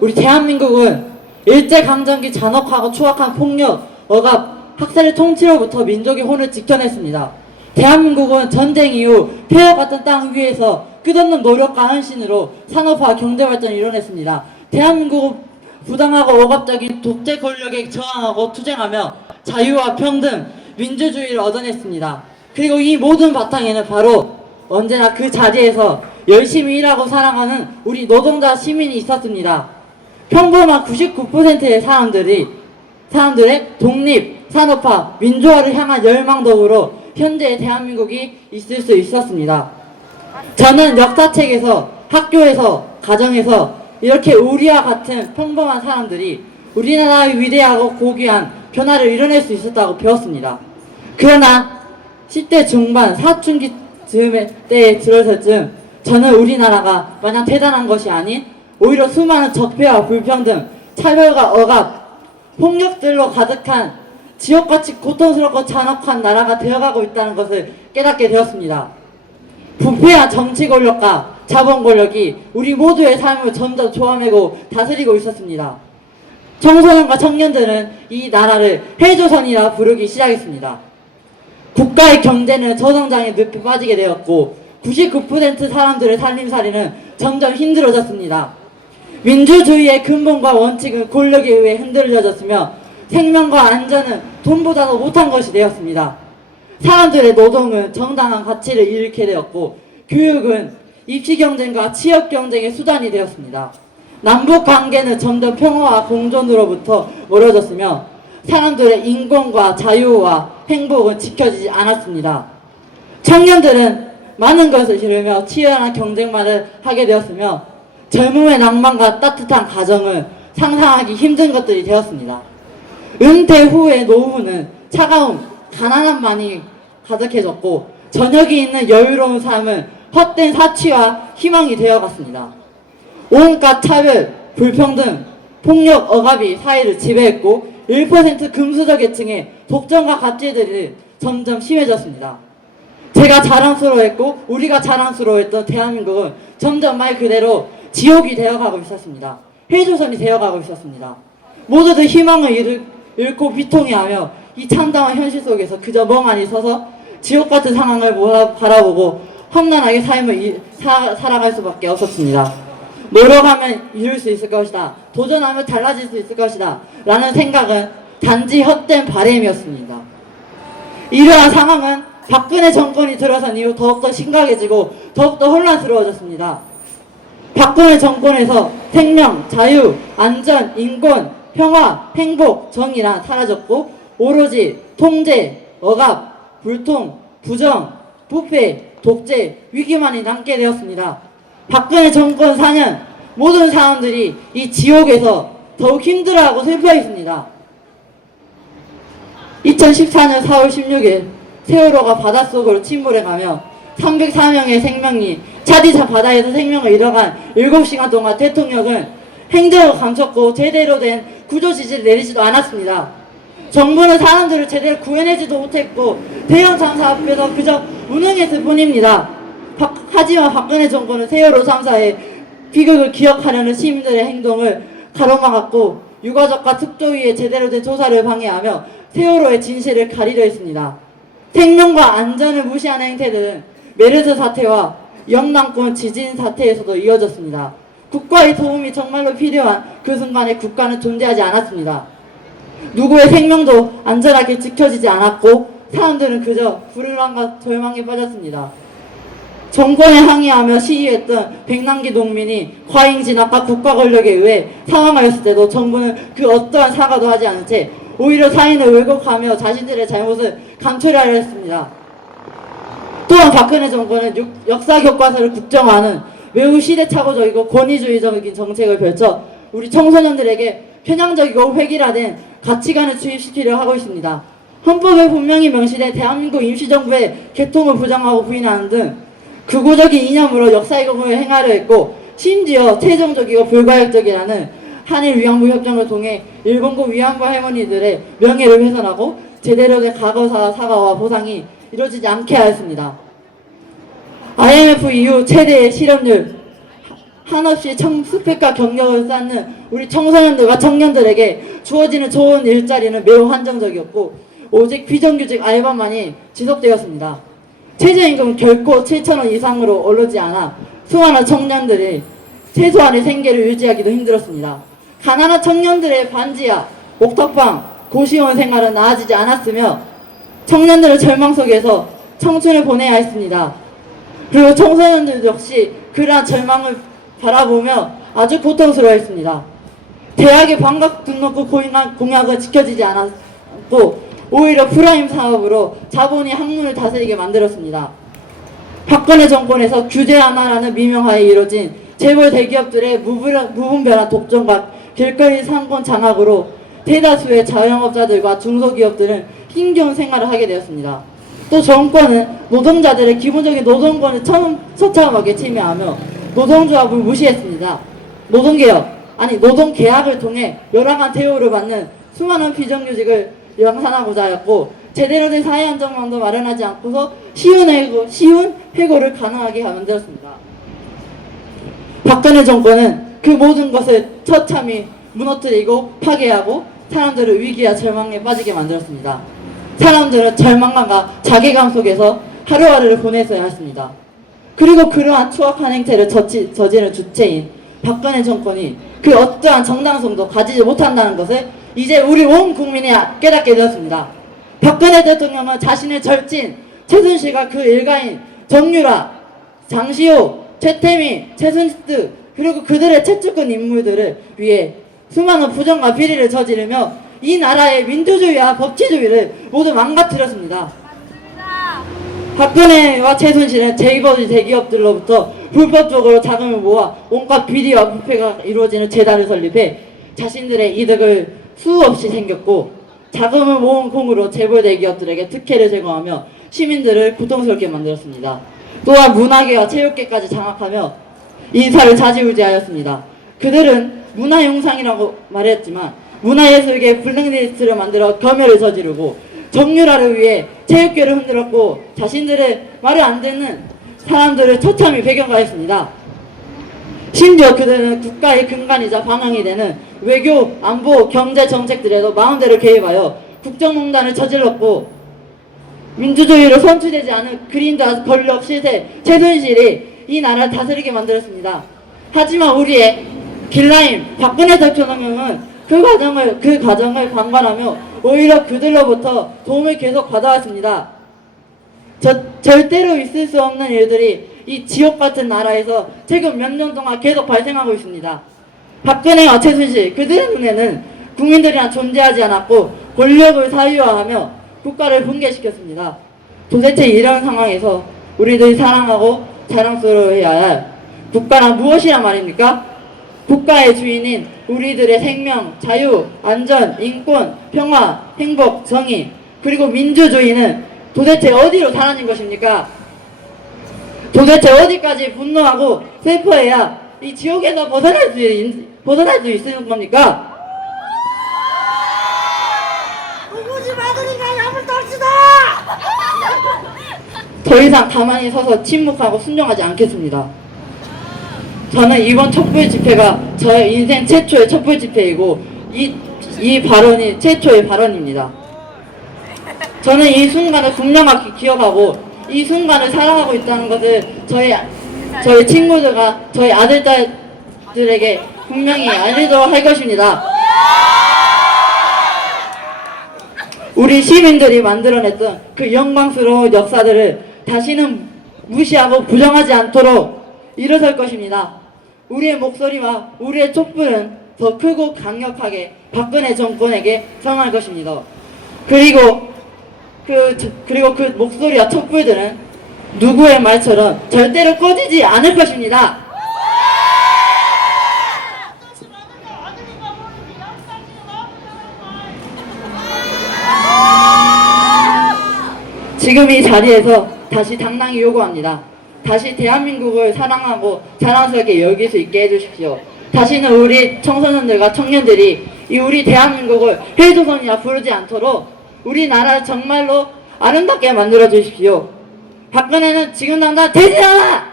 우리 대한민국은 일제강점기 잔혹하고 추악한 폭력, 억압, 학살의 통치로부터 민족의 혼을 지켜냈습니다. 대한민국은 전쟁 이후 폐허 같은 땅 위에서 끝없는 노력과 헌신으로 산업화, 경제발전을 이뤄냈습니다. 대한민국은 부당하고 억압적인 독재 권력에 저항하고 투쟁하며 자유와 평등, 민주주의를 얻어냈습니다. 그리고 이 모든 바탕에는 바로 언제나 그 자리에서 열심히 일하고 살아가는 우리 노동자 시민이 있었습니다. 평범한 99%의 사람들의 독립, 산업화, 민주화를 향한 열망덕으로 현재의 대한민국이 있을 수 있었습니다. 저는 역사책에서, 학교에서, 가정에서 이렇게 우리와 같은 평범한 사람들이 우리나라의 위대하고 고귀한 변화를 이뤄낼 수 있었다고 배웠습니다. 그러나 10대 중반 사춘기 때에 들어설 즈음 저는 우리나라가 마냥 대단한 것이 아닌 오히려 수많은 적폐와 불평등, 차별과 억압, 폭력들로 가득한 지옥같이 고통스럽고 잔혹한 나라가 되어가고 있다는 것을 깨닫게 되었습니다. 부패한 정치 권력과 자본 권력이 우리 모두의 삶을 점점 조아매고 다스리고 있었습니다. 청소년과 청년들은 이 나라를 헬조선이라 부르기 시작했습니다. 국가의 경제는 저성장의 늪에 빠지게 되었고 99% 사람들의 살림살이는 점점 힘들어졌습니다. 민주주의의 근본과 원칙은 권력에 의해 흔들려졌으며 생명과 안전은 돈보다도 못한 것이 되었습니다. 사람들의 노동은 정당한 가치를 잃게 되었고 교육은 입시 경쟁과 취업 경쟁의 수단이 되었습니다. 남북 관계는 점점 평화와 공존으로부터 멀어졌으며 사람들의 인권과 자유와 행복은 지켜지지 않았습니다. 청년들은 많은 것을 잃으며 치열한 경쟁만을 하게 되었으며 젊음의 낭만과 따뜻한 가정은 상상하기 힘든 것들이 되었습니다. 은퇴 후의 노후는 차가움, 가난함만이 가득해졌고 저녁이 있는 여유로운 삶은 헛된 사치와 희망이 되어갔습니다. 온갖 차별, 불평등, 폭력, 억압이 사회를 지배했고 1% 금수저 계층의 독점과 갑질들이 점점 심해졌습니다. 제가 자랑스러워했고 우리가 자랑스러워했던 대한민국은 점점 말 그대로 지옥이 되어가고 있었습니다. 헬조선이 되어가고 있었습니다. 모두들 희망을 잃고 비통해하며 이 참담한 현실 속에서 그저 멍하니 서서 지옥같은 상황을 바라보고 험난하게 삶을 살아갈 수밖에 없었습니다. 노력하면 이룰 수 있을 것이다. 도전하면 달라질 수 있을 것이다. 라는 생각은 단지 헛된 바램이었습니다. 이러한 상황은 박근혜 정권이 들어선 이후 더욱더 심각해지고 더욱더 혼란스러워졌습니다. 박근혜 정권에서 생명, 자유, 안전, 인권, 평화, 행복, 정의란 사라졌고 오로지 통제, 억압, 불통, 부정, 부패, 독재, 위기만이 남게 되었습니다. 박근혜 정권 4년 모든 사람들이 이 지옥에서 더욱 힘들어하고 슬퍼했습니다. 2014년 4월 16일 세월호가 바닷속으로 침몰해가며 304명의 생명이 차디차 바다에서 생명을 잃어간 7시간 동안 대통령은 행정을 감췄고 제대로 된 구조 지시를 내리지도 않았습니다. 정부는 사람들을 제대로 구해내지도 못했고 대형 참사 앞에서 그저 무능했을 뿐입니다. 하지만 박근혜 정권은 세월호 참사의 비극을 기억하려는 시민들의 행동을 가로막았고 유가족과 특조위의 제대로 된 조사를 방해하며 세월호의 진실을 가리려 했습니다. 생명과 안전을 무시하는 행태들은 메르스 사태와 영남권 지진 사태에서도 이어졌습니다. 국가의 도움이 정말로 필요한 그 순간에 국가는 존재하지 않았습니다. 누구의 생명도 안전하게 지켜지지 않았고 사람들은 그저 불안과 절망에 빠졌습니다. 정권에 항의하며 시위했던 백남기 농민이 과잉 진압과 국가 권력에 의해 사망하였을 때도 정부는 그 어떠한 사과도 하지 않은 채 오히려 사인을 왜곡하며 자신들의 잘못을 감춰하려 했습니다. 또한 박근혜 정권은 역사 교과서를 국정화하는 매우 시대착오적이고 권위주의적인 정책을 펼쳐 우리 청소년들에게 편향적이고 획일화된 가치관을 주입시키려 하고 있습니다. 헌법에 분명히 명시된 대한민국 임시정부의 개통을 부정하고 부인하는 등 극우적인 이념으로 역사이동을 행하려 했고 심지어 최종적이고 불가역적이라는 한일 위안부 협정을 통해 일본군 위안부 할머니들의 명예를 훼손하고 제대로 된 과거사 사과와 보상이 이루어지지 않게 하였습니다. IMF 이후 최대의 실업률, 한없이 스펙과 경력을 쌓는 우리 청소년들과 청년들에게 주어지는 좋은 일자리는 매우 한정적이었고 오직 비정규직 알바만이 지속되었습니다. 최저임금은 결코 7,000원 이상으로 오르지 않아 수많은 청년들이 최소한의 생계를 유지하기도 힘들었습니다. 가난한 청년들의 반지하, 옥탑방, 고시원 생활은 나아지지 않았으며 청년들은 절망 속에서 청춘을 보내야 했습니다. 그리고 청소년들 역시 그러한 절망을 바라보며 아주 고통스러워했습니다. 대학의 반값 등록금 공약은 지켜지지 않았고 오히려 프라임 사업으로 자본이 학문을 다스리게 만들었습니다. 박근혜 정권에서 규제 하나라는 미명하에 이뤄진 재벌 대기업들의 무분별한 독점과 길거리 상권 장악으로 대다수의 자영업자들과 중소기업들은 힘겨운 생활을 하게 되었습니다. 또 정권은 노동자들의 기본적인 노동권을 처참하게 침해하며 노동조합을 무시했습니다. 노동계약을 통해 열악한 대우를 받는 수많은 비정규직을 양산하고자 하였고 제대로 된 사회 안정망도 마련하지 않고서 쉬운 해고를 가능하게 만들었습니다. 박근혜 정권은 그 모든 것을 처참히 무너뜨리고 파괴하고 사람들을 위기와 절망에 빠지게 만들었습니다. 사람들은 절망감과 자괴감 속에서 하루하루를 보냈어야 했습니다. 그리고 그러한 추악한 행태를 저지른 주체인 박근혜 정권이 그 어떠한 정당성도 가지지 못한다는 것을 이제 우리 온 국민이 깨닫게 되었습니다. 박근혜 대통령은 자신의 절친 최순실과 그 일가인 정유라, 장시호, 최태민, 최순실 그리고 그들의 최측근 인물들을 위해 수많은 부정과 비리를 저지르며 이 나라의 민주주의와 법치주의를 모두 망가뜨렸습니다. 박근혜와 최순실은 재벌 대기업들로부터 불법적으로 자금을 모아 온갖 비리와 부패가 이루어지는 재단을 설립해 자신들의 이득을 수없이 생겼고 자금을 모은 공으로 재벌 대기업들에게 특혜를 제공하며 시민들을 고통스럽게 만들었습니다. 또한 문화계와 체육계까지 장악하며 인사를 좌지우지하였습니다. 그들은 문화용상이라고 말했지만 문화예술계 블랙리스트를 만들어 검열을 저지르고 정유라를 위해 체육계를 흔들었고 자신들의 말을 안 듣는 사람들을 처참히 배경가했습니다. 심지어 그들은 국가의 근간이자 방향이 되는 외교, 안보, 경제 정책들에도 마음대로 개입하여 국정농단을 저질렀고 민주주의로 선출되지 않은 그린다 권력 실세 최순실이 이 나라를 다스리게 만들었습니다. 하지만 우리의 길라임 박근혜 대통령은 그 과정을 방관하며 오히려 그들로부터 도움을 계속 받아왔습니다. 절대로 있을 수 없는 일들이 이 지옥 같은 나라에서 최근 몇 년 동안 계속 발생하고 있습니다. 박근혜와 최순실 그들의 눈에는 국민들이란 존재하지 않았고 권력을 사유화하며 국가를 붕괴시켰습니다. 도대체 이런 상황에서 우리들이 사랑하고 자랑스러워해야 할 국가란 무엇이란 말입니까? 국가의 주인인 우리들의 생명, 자유, 안전, 인권, 평화, 행복, 정의 그리고 민주주의는 도대체 어디로 사라진 것입니까? 도대체 어디까지 분노하고 슬퍼해야 이 지옥에서 벗어날 수 있는 겁니까? 누구지 막으니까 야물 떨치다! 더 이상 가만히 서서 침묵하고 순종하지 않겠습니다. 저는 이번 촛불 집회가 저의 인생 최초의 촛불 집회이고 이 발언이 최초의 발언입니다. 저는 이 순간을 분명하게 기억하고 이 순간을 사랑하고 있다는 것을 저희 친구들과 저희 아들딸들에게 분명히 알리도록 할 것입니다. 우리 시민들이 만들어냈던 그 영광스러운 역사들을 다시는 무시하고 부정하지 않도록 일어설 것입니다. 우리의 목소리와 우리의 촛불은 더 크고 강력하게 박근혜 정권에게 성할 것입니다. 그리고 그 목소리와 촛불들은 누구의 말처럼 절대로 꺼지지 않을 것입니다. 지금 이 자리에서 다시 당당히 요구합니다. 다시 대한민국을 사랑하고 자랑스럽게 여길 수 있게 해주십시오. 다시는 우리 청소년들과 청년들이 이 우리 대한민국을 헬조선이라 부르지 않도록 우리나라를 정말로 아름답게 만들어 주십시오. 박근혜는 지금 당장 되지 않아!